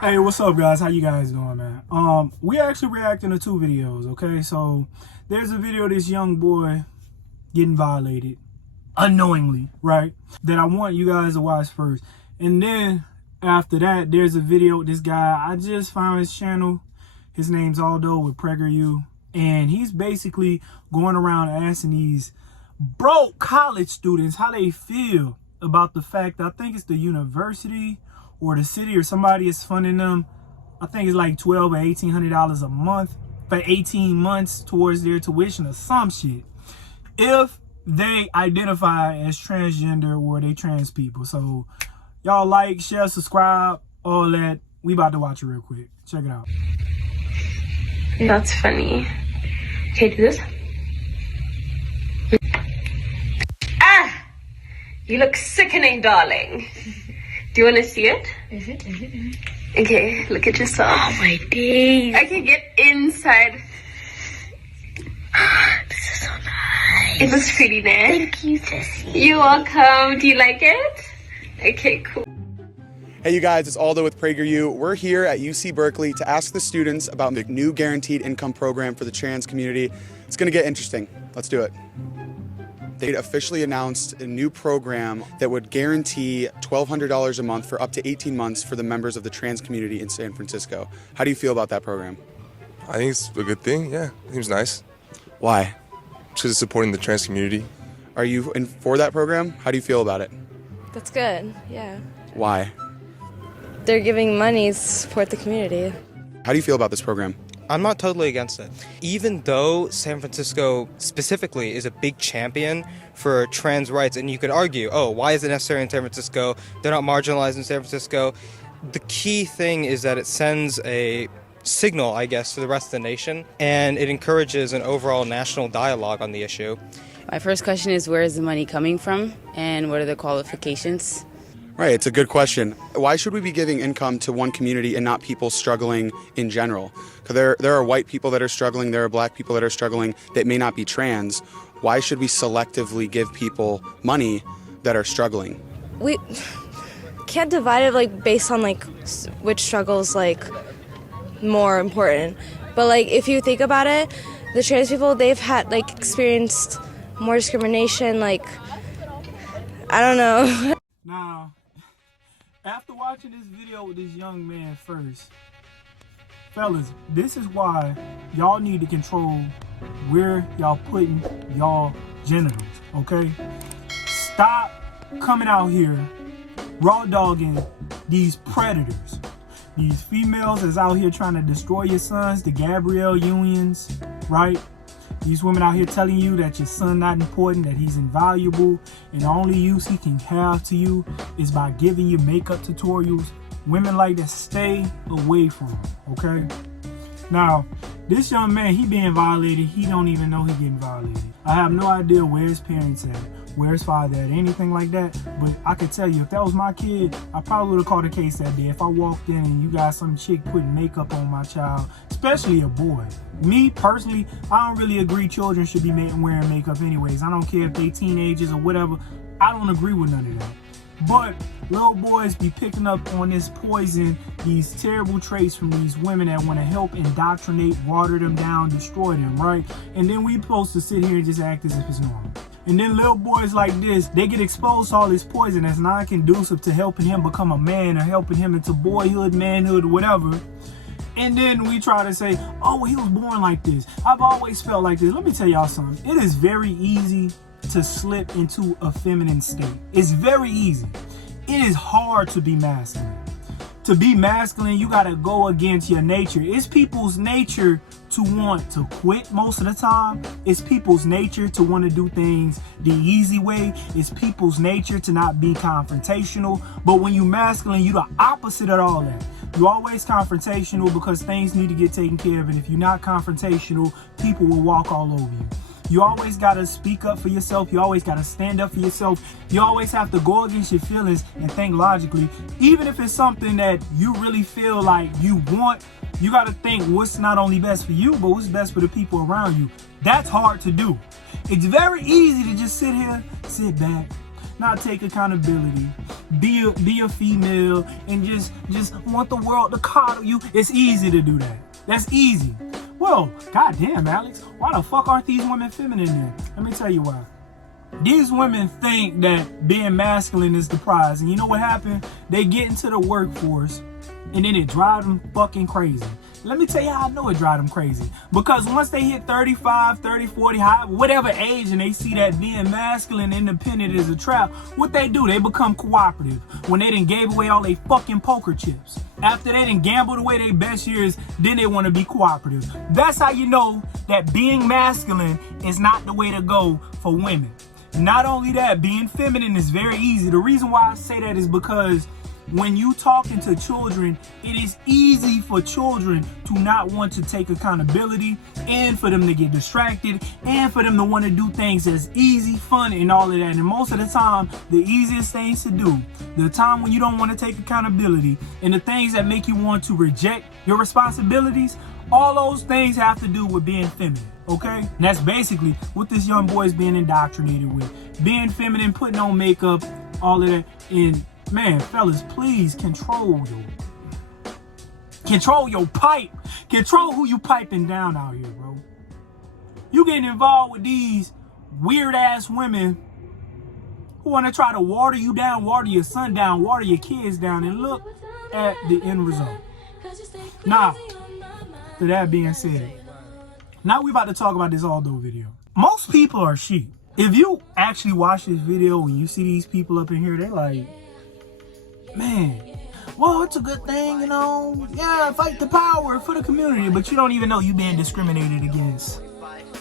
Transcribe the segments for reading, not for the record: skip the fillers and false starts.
Hey, what's up, guys? How you guys doing, man? We actually reacting to two videos, okay? So there's a video of this young boy getting violated unknowingly, right? That I want you guys to watch first. And then after that, there's a video of this guy. I just found his channel. His name's Aldo with PragerU. And he's basically going around asking these broke college students how they feel about the fact that I think it's the university or the city or somebody is funding them. I think it's like $1,200 or $1,800 a month for 18 months towards their tuition or some shit, if they identify as transgender or they trans people. So y'all like, share, subscribe, all that. We about to watch it real quick. Check it out. That's funny. Okay, do this. Ah! You look sickening, darling. Do you want to see it? Okay, look at yourself. Oh my days. Okay, get inside. This is so nice. It looks pretty there. Thank you, Jessie. You're welcome. Do you like it? Okay, cool. Hey you guys, it's Aldo with PragerU. We're here at UC Berkeley to ask the students about the new guaranteed income program for the trans community. It's gonna get interesting. Let's do it. They officially announced a new program that would guarantee $1,200 a month for up to 18 months for the members of the trans community in San Francisco. How do you feel about that program? I think it's a good thing, yeah. It seems nice. Why? Because it's supporting the trans community. Are you in for that program? How do you feel about it? That's good, yeah. Why? They're giving money to support the community. How do you feel about this program? I'm not totally against it. Even though San Francisco specifically is a big champion for trans rights, and you could argue, oh, why is it necessary in San Francisco? They're not marginalized in San Francisco. The key thing is that it sends a signal, I guess, to the rest of the nation, and it encourages an overall national dialogue on the issue. My first question is, where is the money coming from, and what are the qualifications? Right, it's a good question. Why should we be giving income to one community and not people struggling in general? Because there are white people that are struggling, there are black people that are struggling that may not be trans. Why should we selectively give people money that are struggling? We can't divide it like based on like which struggle's like more important. But like if you think about it, the trans people, they've had like experienced more discrimination, like I don't know. Now, after watching this video with this young man first, fellas, this is why y'all need to control where y'all putting y'all genitals, okay? Stop coming out here raw dogging these predators. These females that's out here trying to destroy your sons, the Gabrielle Unions, right? These women out here telling you that your son not important, that he's invaluable, and the only use he can have to you is by giving you makeup tutorials. Women like that, stay away from him, okay? Now, this young man, he being violated, he don't even know he getting violated. I have no idea where his parents at, where his father at, anything like that, but I could tell you, if that was my kid, I probably would have caught a case that day. If I walked in and you got some chick putting makeup on my child, especially a boy. Me, personally, I don't really agree children should be wearing makeup anyways. I don't care if they teenagers or whatever. I don't agree with none of that. But little boys be picking up on this poison, these terrible traits from these women that want to help indoctrinate, water them down, destroy them, right? And then we supposed to sit here and just act as if it's normal. And then little boys like this, they get exposed to all this poison that's not conducive to helping him become a man or helping him into boyhood, manhood, whatever. And then we try to say, oh, he was born like this. I've always felt like this. Let me tell y'all something. It is very easy to slip into a feminine state. It's very easy. It is hard to be masculine. To be masculine, you gotta go against your nature. It's people's nature to want to quit most of the time. It's people's nature to want to do things the easy way. It's people's nature to not be confrontational. But when you masculine, you the opposite of all that. You're always confrontational because things need to get taken care of. And if you're not confrontational, people will walk all over you. You always got to speak up for yourself. You always got to stand up for yourself. You always have to go against your feelings and think logically. Even if it's something that you really feel like you want, you got to think what's not only best for you, but what's best for the people around you. That's hard to do. It's very easy to just sit here, sit back, not take accountability, be a female, and just want the world to coddle you. It's easy to do that. That's easy. Well, goddamn, Alex, why the fuck aren't these women feminine then? Let me tell you why. These women think that being masculine is the prize, and you know what happened? They get into the workforce, and then it drives them fucking crazy. Let me tell you how I know it drives them crazy. Because once they hit 35, 30, 40, whatever age, and they see that being masculine, independent is a trap, what they do, they become cooperative. When they done gave away all they fucking poker chips. After they done gambled away their best years, then they want to be cooperative. That's how you know that being masculine is not the way to go for women. Not only that, being feminine is very easy. The reason why I say that is because when you talking to children, it is easy for children to not want to take accountability, and for them to get distracted, and for them to want to do things as easy, fun, and all of that. And most of the time, the easiest things to do, the time when you don't want to take accountability, and the things that make you want to reject your responsibilities, all those things have to do with being feminine. Okay? And that's basically what this young boy is being indoctrinated with. Being feminine, putting on makeup, all of that. And man, fellas, please control your pipe. Control who you piping down out here, bro. You getting involved with these weird ass women who want to try to water you down, water your son down, water your kids down, and look at the end result. Now, to that being said, now we about to talk about this Aldo video. Most people are sheep. If you actually watch this video and you see these people up in here, they like, man, well, it's a good thing, you know. Yeah, fight the power for the community, but you don't even know you being discriminated against.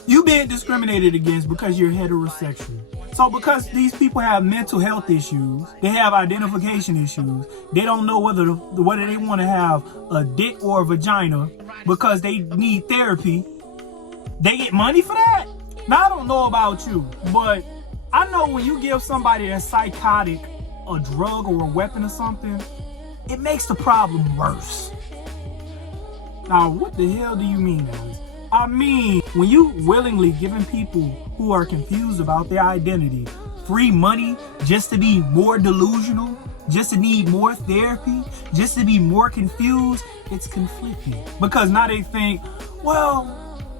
You being discriminated against because you're heterosexual. So because these people have mental health issues, they have identification issues, they don't know whether they want to have a dick or a vagina because they need therapy. They get money for that? Now, I don't know about you, but I know when you give somebody that's psychotic a drug or a weapon or something, it makes the problem worse. Now, what the hell do you mean, Alice? I mean, when you willingly giving people who are confused about their identity free money just to be more delusional, just to need more therapy, just to be more confused, it's conflicting. Because now they think, well,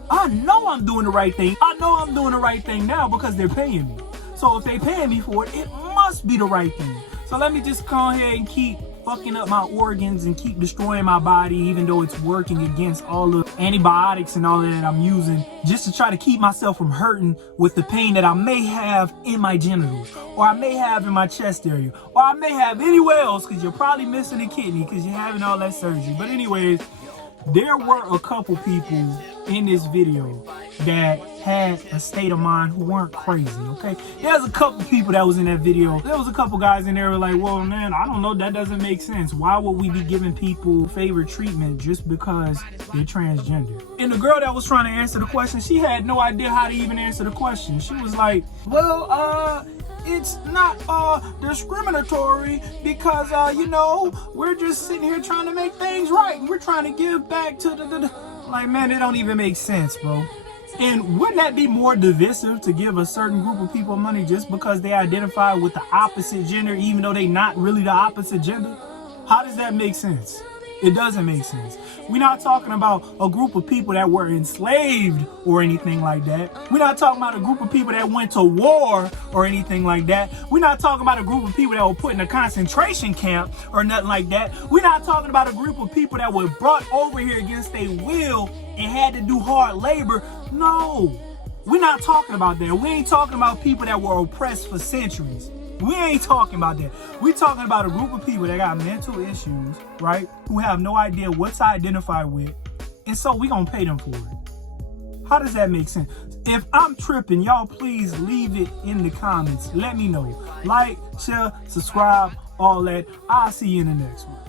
I know I'm doing the right thing. I know I'm doing the right thing now because they're paying me. So if they paying me for it, it must be the right thing. So let me just come ahead and keep fucking up my organs and keep destroying my body, even though it's working against all the antibiotics and all that I'm using, just to try to keep myself from hurting with the pain that I may have in my genitals, or I may have in my chest area, or I may have anywhere else, because you're probably missing a kidney because you're having all that surgery. But anyways, there were a couple people in this video that had a state of mind who weren't crazy, okay? There's a couple people that was in that video. There was a couple guys in there who were like, well, man, I don't know, that doesn't make sense. Why would we be giving people favored treatment just because they're transgender? And the girl that was trying to answer the question, she had no idea how to even answer the question. She was like, well, it's not discriminatory because, you know, we're just sitting here trying to make things right. We're trying to give back to the like, man, it don't even make sense, bro. And wouldn't that be more divisive to give a certain group of people money just because they identify with the opposite gender, even though they not really the opposite gender? How does that make sense? It doesn't make sense. We're not talking about a group of people that were enslaved or anything like that. We're not talking about a group of people that went to war or anything like that. We're not talking about a group of people that were put in a concentration camp or nothing like that. We're not talking about a group of people that were brought over here against their will and had to do hard labor. No, we're not talking about that. We ain't talking about people that were oppressed for centuries. We ain't talking about that. We're talking about a group of people that got mental issues, right? Who have no idea what to identify with. And so we gonna pay them for it. How does that make sense? If I'm tripping, y'all please leave it in the comments. Let me know. Like, share, subscribe, all that. I'll see you in the next one.